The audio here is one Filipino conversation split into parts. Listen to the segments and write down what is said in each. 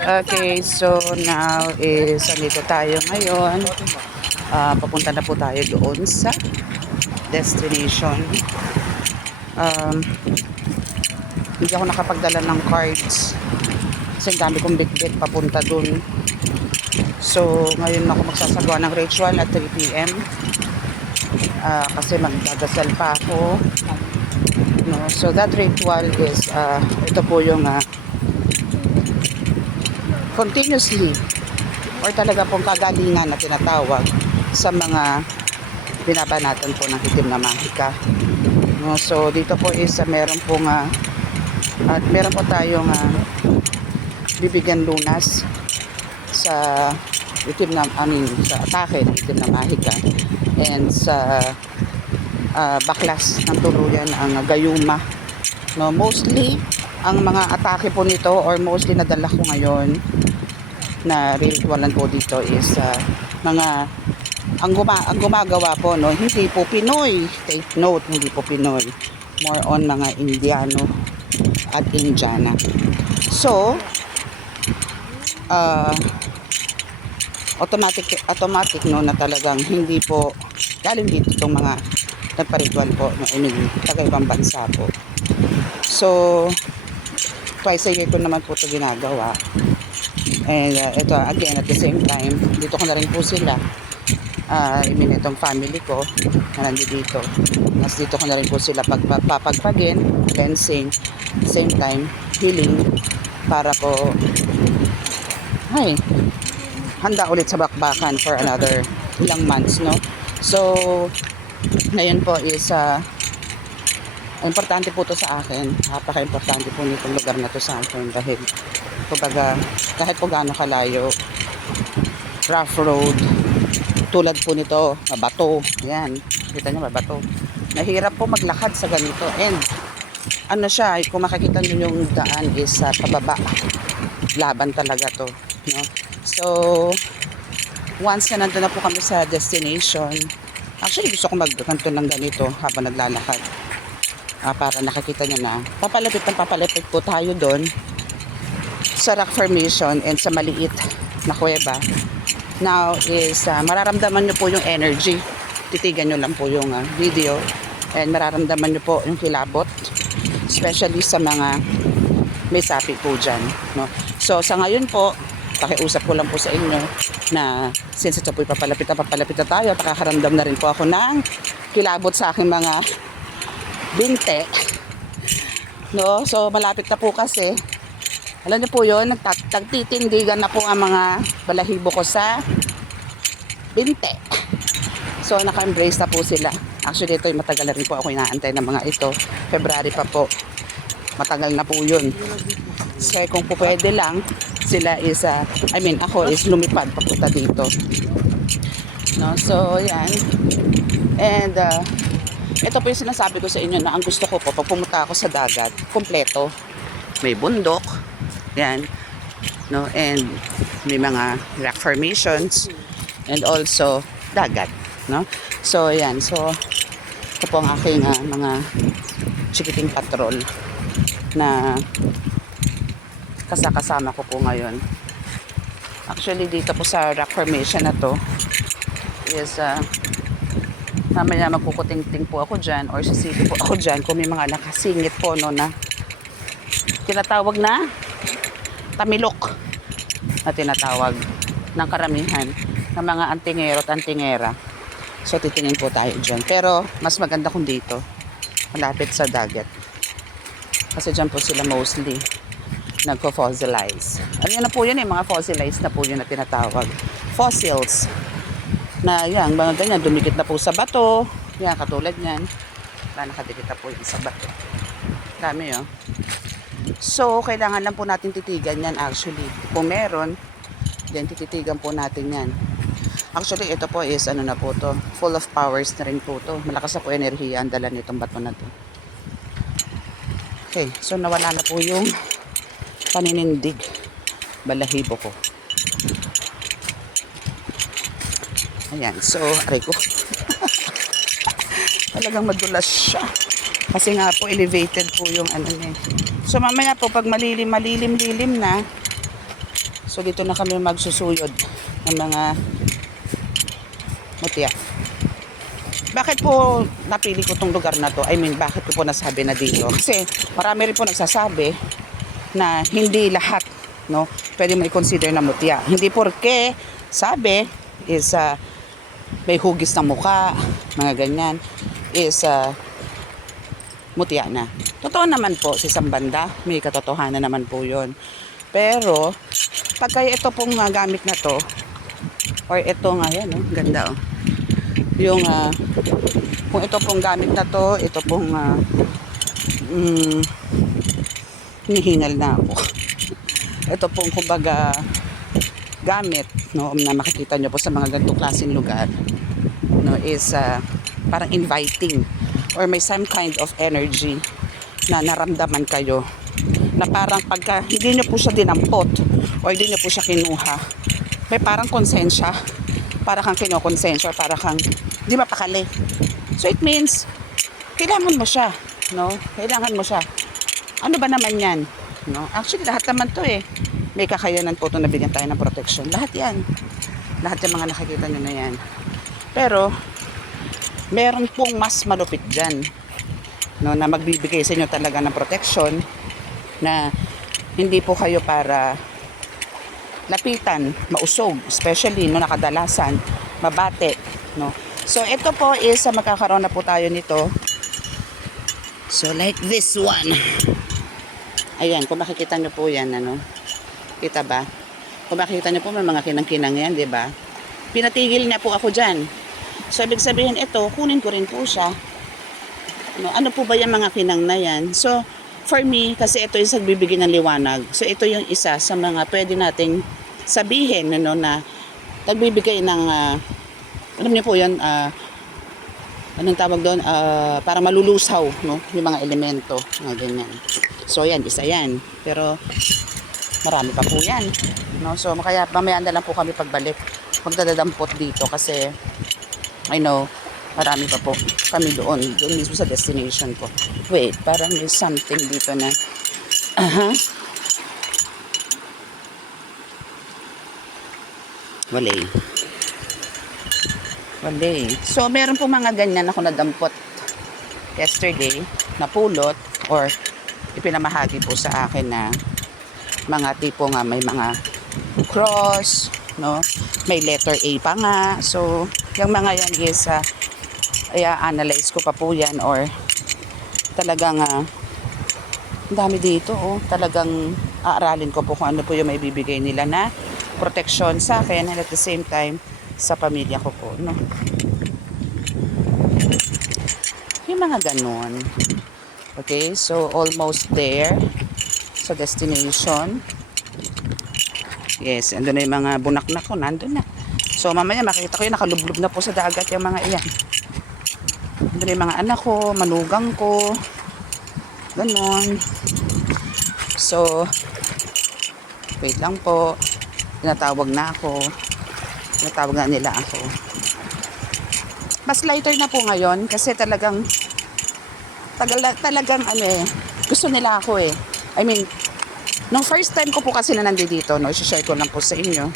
Okay, so now is andito tayo ngayon. Papunta na po tayo doon sa destination. Um, Hindi ako nakapagdala ng cards kasi ang dami kong bitbit papunta doon. So ngayon ako magsasagawa ng ritual at 3 p.m. Kasi magdadasal pa ako. No? So that ritual is ito po yung continuously or talaga pong kagalingan na tinatawag sa mga binabanatan po ng itim na mahika. No, so dito po is meron pong at meron po tayong bibigyan lunas sa itim na sa atake ng itim na mahika and sa baklas ng tuluyan ang gayuma. No, mostly ang mga atake po nito or mostly nadala ko ngayon na ritualan po dito is mga ang gumagawa po no hindi po Pinoy, take note, hindi po Pinoy, more on mga Indiano at Indiana. So automatic no na talagang hindi po galing dito itong mga nagpa-ritual po na taga-ibang bansa po. So twice a year ko naman po ito ginagawa. And ito again at the same time dito ko na rin po sila itong family ko na nandito. Mas dito ko na rin po sila pagpapagpagin, cleansing, same time healing para po handa ulit sa bakbakan for another ilang months, no? So ngayon po is importante po to sa akin. Napaka-importante po nitong lugar na to sa akin dahil kumbaga kahit po gaano kalayo, rough road, tulad po nito, mabato. Yan, kita nyo mabato. Mahirap po maglakad sa ganito. And ano siya, kung makikita nyo yung daan is pababa. Laban talaga to. No? So, once na nandun na po kami sa destination, actually gusto ko magkanto ng ganito habang naglalakad. Para nakikita nyo na papalapit po tayo doon sa rock formation and sa maliit na kuweba. Now is mararamdaman nyo po yung energy. Titigan nyo lang po yung video and mararamdaman nyo po yung kilabot, especially sa mga may sapi po dyan, no? So sa ngayon po pakiusap ko lang po sa inyo na since ito po papalapit na tayo, pakakaramdam na rin po ako ng kilabot sa aking mga binte, no? So malapit na po kasi alam niyo po yun, nagtitindigan na po ang mga balahibo ko sa binte. So naka-embrace na po sila. Actually ito matagal na rin po ako inaantay ng mga ito. February pa po. Matagal na po yun. So kung po pwede lang, sila is, ako is lumipad papunta dito. No? So yan. And ito po yung sinasabi ko sa inyo na ang gusto ko po pag pumunta ako sa dagat, kompleto. May bundok. Yan, no, and may mga rock formations and also dagat, no. So yan, so ito po ang aking mga chikiting patrol na kasama ko po ngayon. Actually dito po sa rock formation na to is mamaya magkukuting-ting po ako dyan or sisili po ako dyan kung may mga nakasingit po no na tinatawag na tamilok na tinatawag ng karamihan ng mga antingero at antingera. So titingin po tayo dyan. Pero mas maganda kung dito, malapit sa dagat. Kasi dyan po sila mostly nagko-fossilize. Ano na po yun mga fossilized na po yun na tinatawag. Fossils. Na yan, mga ganyan, dumikit na po sa bato. Yan, katulad yan. Nakadikit na po yun sa bato. Dami yun. So, kailangan lang po natin titigan yan actually. Kung meron, then tititigan po natin yan. Actually, ito po is ano na po to. Full of powers na rin po to. Malakas na po enerhiya ang dala nitong bato na to. Okay, so nawala na po yung paninindig. Balahibo ko. Ayan, so, aray ko. Talagang madulas siya. Kasi nga po, elevated po yung ano niya. So mamaya po, pag malilim na, So dito na kami magsusuyod ng mga mutya. Bakit po napili ko tong lugar na to? I mean, bakit ko po nasabi na dito? Kasi marami rin po nagsasabi na hindi lahat, no, pwede mo i-consider na mutya. Hindi porke sabi is may hugis ng muka, mga ganyan, is mutya na. Totoo naman po sa isang banda, may katotohanan naman po yun. Pero pagka ito pong gamit na to, or ito nga yan, no, ganda oh. Yung kung ito pong gamit na to, ito pong hinihingal na ako. Ito pong kumbaga gamit, no, na makikita nyo po sa mga ganitong klaseng lugar, no, is parang inviting or may some kind of energy na naramdaman kayo na parang pagka hindi nyo po siya dinampot o hindi nyo po siya kinuha, may parang konsensya, para kang kinokonsensya, para kang di mapakali. So it means kailangan mo siya, no? Kailangan mo siya. Ano ba naman yan? No? Actually, lahat naman to eh. May kakayanan po ito na bigyan tayo ng protection. Lahat yan. Lahat yung mga nakikita nyo na yan. Pero, meron pong mas malupit dyan, no, na magbibigay sa inyo talaga ng protection na hindi po kayo para lapitan, mausog, especially no nakadalasan, mabate, no. So ito po is magkakaroon na po tayo nito. So like this one. Ayan, kung makikita nyo po yan, ano. Kita ba? Kung makikita nyo po may mga kinang-kinang yan, di ba? Pinatigil niya po ako dyan. So ibig sabihin ito, kunin ko rin po siya. No, ano po ba yung mga kinang na yan? So for me, kasi ito yung nagbibigay ng liwanag. So ito yung isa sa mga pwede nating sabihin, ano, na nagbibigay ng alam niyo po yan, anong tawag doon, para malulusaw, no, yung mga elemento na ganyan. So yan, isa yan, pero marami pa po yan, no. So kaya mamaya na lang po kami pagbalik magdadampot dito kasi I know marami pa po kami doon mismo sa destination ko. Wait, parang may something dito na Wale. So, meron po mga ganyan ako nadampot yesterday, napulot, or ipinamahagi po sa akin na mga tipo nga may mga cross, no? May letter A pa nga. So, yung mga yan is, analyze ko pa po yan or talagang, ang dami dito, oh. Talagang aaralin ko po kung ano po yung may bibigay nila na protection sa akin and at the same time sa pamilya ko po, no? Yung mga ganon. Okay, so almost there sa destination. Yes, andun na yung mga bunak-nak ko, nandun na. So mamaya makikita ko yung nakalublog na po sa dagat yung mga iyan. Andun na yung mga anak ko, manugang ko, ganon. So wait lang po, tinatawag na ako. Tinatawag na nila ako. Mas lighter na po ngayon kasi talagang gusto nila ako eh. I mean, nung first time ko po kasi na nandito, no, i-share ko lang po sa inyo.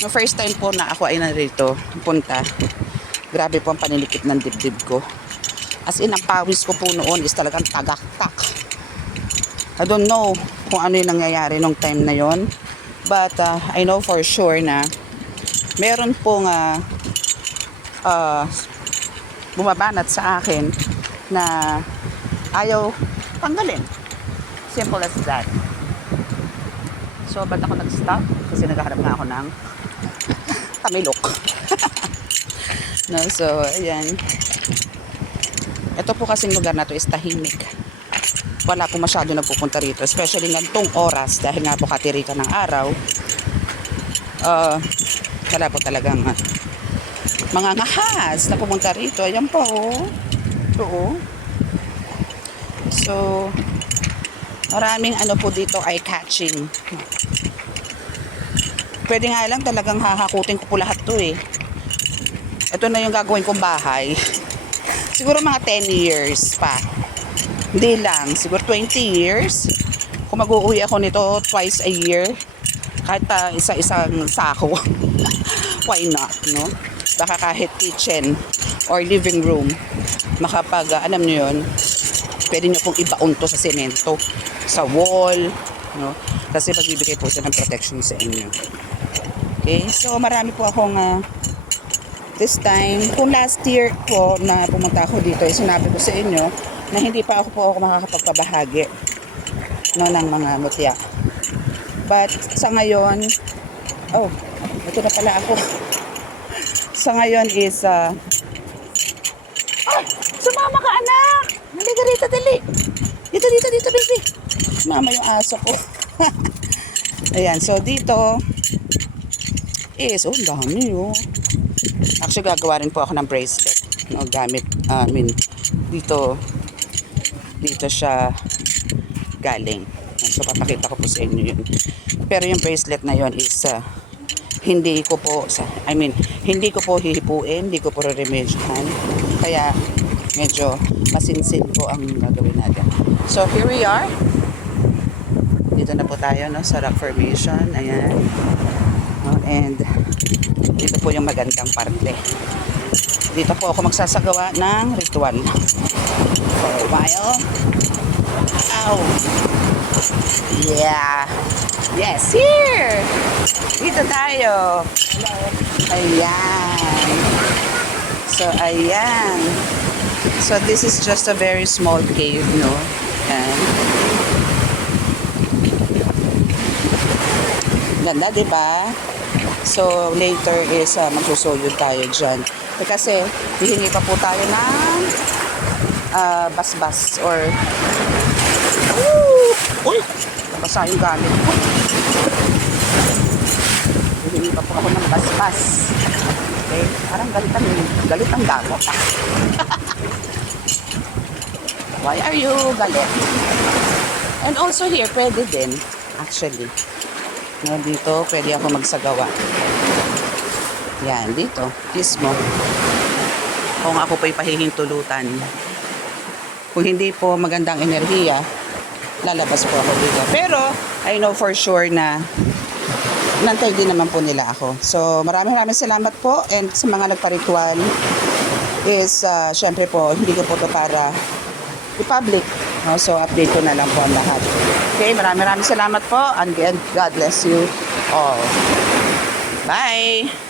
Nung first time po na ako ay narito, punta, grabe po ang paninikip ng dibdib ko. As in, ang pawis ko po noon is talagang tagaktak. I don't know kung ano yung nangyayari nung time na yon. But I know for sure na meron pong bumabanat sa akin na ayaw tanggalin. Simple as that. So, ba't ako nag-stop? Kasi naghahanap nga ako ng tamilok. No, so, ayan. Ito po kasing lugar na to is tahimik. Wala po masyado nagpupunta rito. Especially ngantong oras dahil nga po katirikan ng araw. Wala po talagang mga ngahas na pumunta rito. Ayan po, oh. Ito, oh. So, maraming ano po dito eye-catching. Pwede nga lang talagang hahakutin ko po lahat to eh. Ito na yung gagawin kong bahay. Siguro mga 10 years pa. Hindi lang. Siguro 20 years. Kung mag-uuwi ako nito twice a year. Kahit isa-isang sako. Why not, no? Baka kahit kitchen or living room, alam nyo yun, pwede nyo pong ibaon to sa semento, sa wall, no? Kasi magbibigay po siya ng protection sa inyo. Okay, so marami po akong this time, kung last year po na pumunta ako dito, sinabi ko sa inyo na hindi pa ako makakapagpabahagi, no, ng mga mutya. But sa ngayon, ito na pala ako. Sa ngayon is, sumama ka anak! Halika rito, dali. Dito, baby. Mama yung aso ko. Ayan, so dito is, ang dami oh. Actually, gagawa rin po ako ng bracelet. No, gamit, dito siya galing. So, papakita ko po sa inyo yun. Pero yung bracelet na yun is, hindi ko po hihipuin, hindi ko po remedyohan. Kaya, medyo masinsin po ang gagawin natin. So, here we are. Dito na po tayo, no, sa rock formation. Ayan. No, and, dito po yung magandang parte. Dito po ako magsasagawa ng ritual. For a while. Ow! Yeah! Yes, here! Dito tayo. Ayan. So, ayan. So, this is just a very small cave, no? Ayan. Ganda, diba? So, later is magsusuyod tayo dyan. Kasi, hihingi pa po tayo ng basbas or uy! Basa yung gamit ko. Hihingi pa po ako ng basbas. Okay? Parang galit ang gamot. Why are you galit? And also here, pwede din, actually. No, dito, pwede ako magsagawa. Yan, dito. Mismo. Kung ako po'y pahihintulutan. Kung hindi po magandang enerhiya, lalabas po ako dito. Pero, I know for sure na nantay din naman po nila ako. So, maraming salamat po. And sa mga nagpa-ritual is, syempre po, hindi ko po to para i-public. No? So, update ko na lang po ang lahat. Okay, maraming salamat po. And God bless you all. Bye!